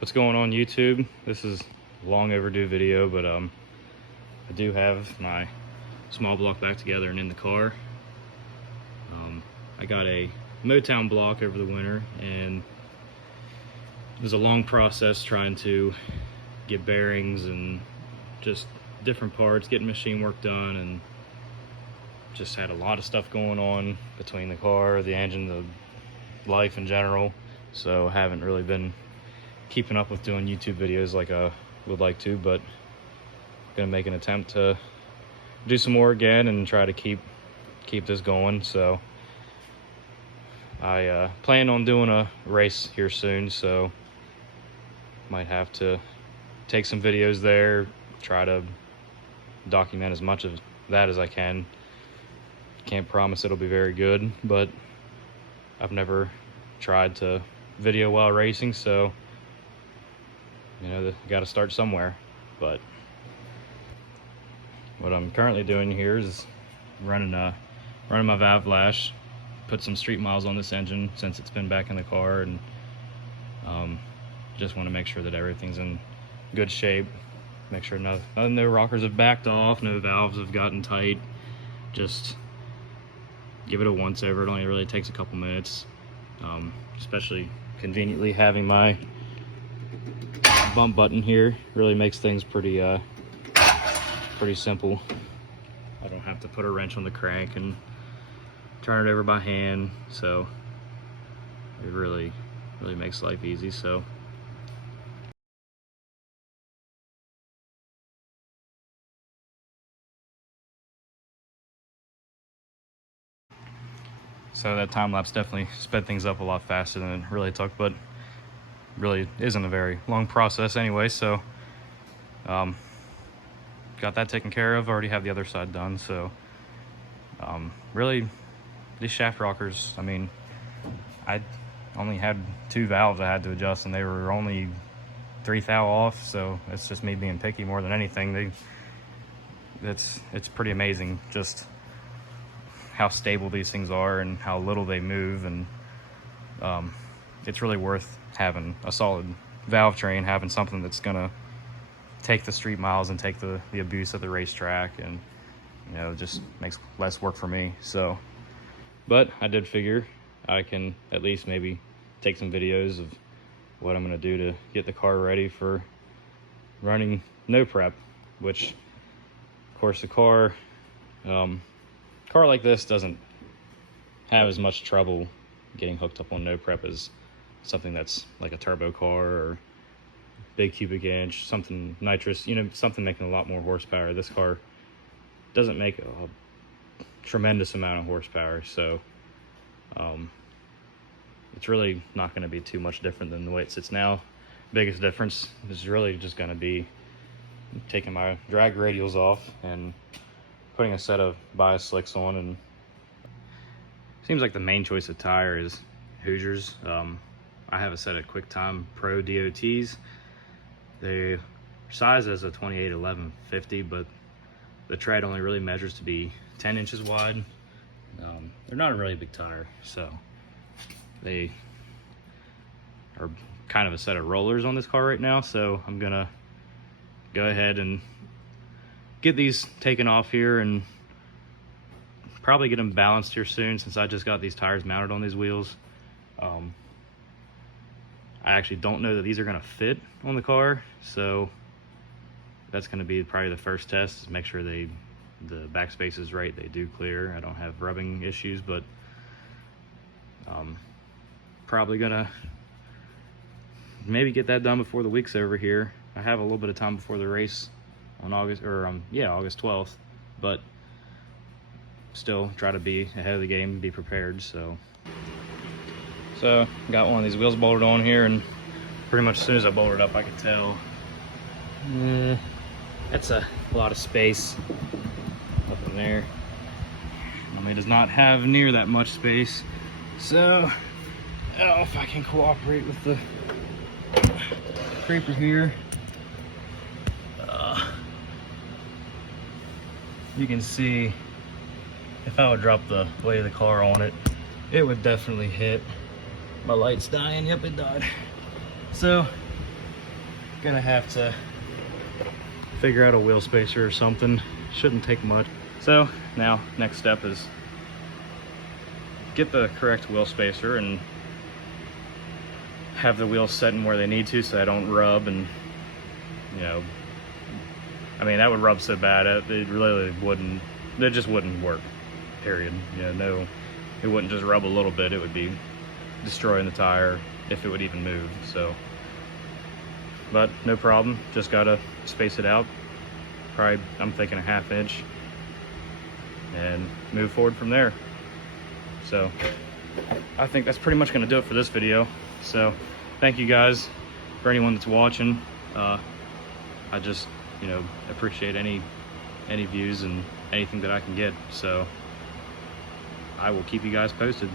What's going on YouTube? This is a long overdue video, but I do have my small block back together and in the car. I got a Motown block over the winter, and it was a long process trying to get bearings and just different parts, getting machine work done, and just had a lot of stuff going on between the car, the engine, the life in general. So I haven't really been keeping up with doing YouTube videos like I would like to, but I'm gonna make an attempt to do some more again and try to keep this going. So I plan on doing a race here soon, so might have to take some videos there, try to document as much of that as I can. Can't promise it'll be very good, but I've never tried to video while racing, so you know, got to start somewhere. But what I'm currently doing here is running my valve lash, put some street miles on this engine since it's been back in the car, and just want to make sure that everything's in good shape. Make sure no rockers have backed off, no valves have gotten tight. Just give it a once over. It only really takes a couple minutes, especially conveniently having my bump button here really makes things pretty simple. I don't have to put a wrench on the crank and turn it over by hand, so it really makes life easy. So that time lapse definitely sped things up a lot faster than it really took, but really isn't a very long process anyway. So got that taken care of, already have the other side done. So really, these shaft rockers, I mean, I only had 2 valves I had to adjust, and they were only 3 thou off, so it's just me being picky more than anything. It's pretty amazing just how stable these things are and how little they move, and it's really worth having a solid valve train, having something that's gonna take the street miles and take the abuse at the racetrack, and you know, it just makes less work for me. So, but I did figure I can at least maybe take some videos of what I'm gonna do to get the car ready for running no prep, which of course the car like this doesn't have as much trouble getting hooked up on no prep as something that's like a turbo car or big cubic inch, something nitrous, you know, something making a lot more horsepower. This car doesn't make a tremendous amount of horsepower, so it's really not going to be too much different than the way it sits now. Biggest difference is really just going to be taking my drag radials off and putting a set of bias slicks on. And seems like the main choice of tire is Hoosiers. I have a set of QuickTime Pro DOTs. They size as a 28-11-50, but the tread only really measures to be 10 inches wide. They're not a really big tire, so they are kind of a set of rollers on this car right now. So I'm gonna go ahead and get these taken off here and probably get them balanced here soon, since I just got these tires mounted on these wheels. I actually don't know that these are gonna fit on the car, so that's gonna be probably the first test, make sure the backspace is right, they do clear, I don't have rubbing issues. But probably gonna maybe get that done before the week's over here. I have a little bit of time before the race on August 12th, but still try to be ahead of the game, be prepared. So got one of these wheels bolted on here, and pretty much as soon as I bolted it up, I could tell that's a lot of space up in there. I mean, it does not have near that much space. So I don't know if I can cooperate with the creeper here. You can see if I would drop the weight of the car on it, it would definitely hit. My light's dying. Yep, it died. So Gonna have to figure out a wheel spacer or something. Shouldn't take much. So now next step is get the correct wheel spacer and have the wheels set in where they need to so they don't rub. And you know, I mean, that would rub so bad it really wouldn't, it just wouldn't work, period. You know, no, it wouldn't just rub a little bit, it would be destroying the tire if it would even move. So, but no problem, just gotta space it out. Probably, I'm thinking a 1/2 inch, and move forward from there. So I think that's pretty much gonna do it for this video. So thank you guys, for anyone that's watching. I just, you know, appreciate any views and anything that I can get. So I will keep you guys posted.